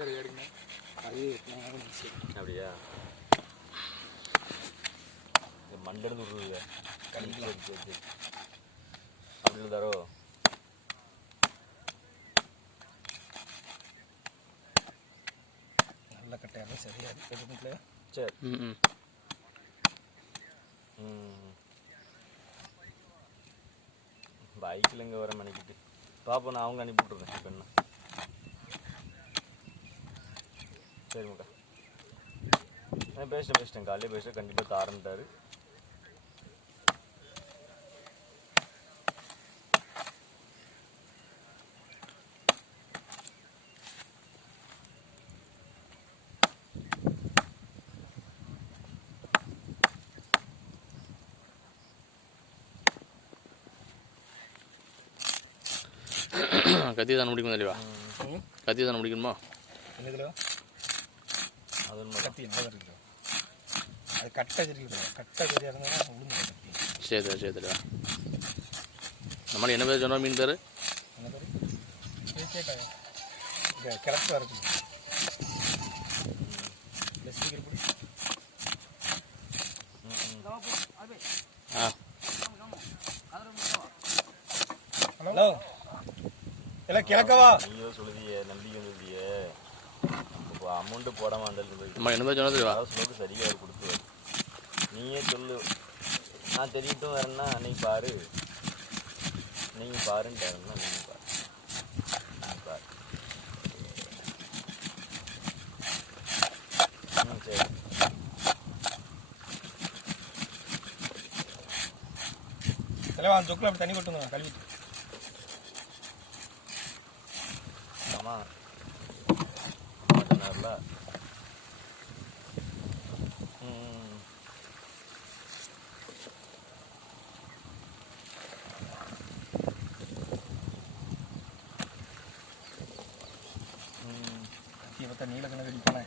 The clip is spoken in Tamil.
சரி எடுங்க. அது அப்படியா? மண்டெடுத்து விட்ருங்க. சரி அப்படின்னு தரோ. நல்ல கட்டையாக சரியா இருக்கு. சரி. பைக்கில் இங்கே வர மணிக்கிட்டு பாப்பா நான் அவங்க அனுப்பி விட்ருக்கேன். இப்போ என்ன சரி மக்கா நான் பேசிட்டேன் காலையில் பேசிட்டேன். கண்டிப்பாக தாரன்ட்டார். கத்தி தானே முடிக்கணும் இல்லையா? கத்தி தானே முடிக்கணுமா? அது கத்தி இருக்குது. அது கட்டை சரியாக இருந்தால் உளுந்து கத்தி. சரிடா. நம்மளால என்ன பேர் சொன்னால் மீன் பேர் என்ன பேர் கேட்டாங்க. கரெக்டாக இருக்குது. ஸ்பீக்கர் போடு. ஹலோ எல்லாம் கிழக்கவா? நீயோ சொல்லுதியே நம்பிக்கை சொல்லுதியே. இப்போ அமௌண்ட்டு போடாமல் வந்தது நம்ம என்ன பேர் சொன்னது சொல்லுறது சரியாக கொடுத்து நீயே சொல்லு. நான் தெரியட்டும் வரேன்னா அன்னைக்கு பாரு. நீங்கள் பாருன்ட்டு வரேன்னா நீங்கள் பாரு. சரி தலைவா அந்த சொக்கில் அப்படி தண்ணி கொட்டுங்க கழுவிட்டு. ஆமாம் சொன்னார்ல. கத்தியை பார்த்தா நீல கணக்கு அடிப்பானே.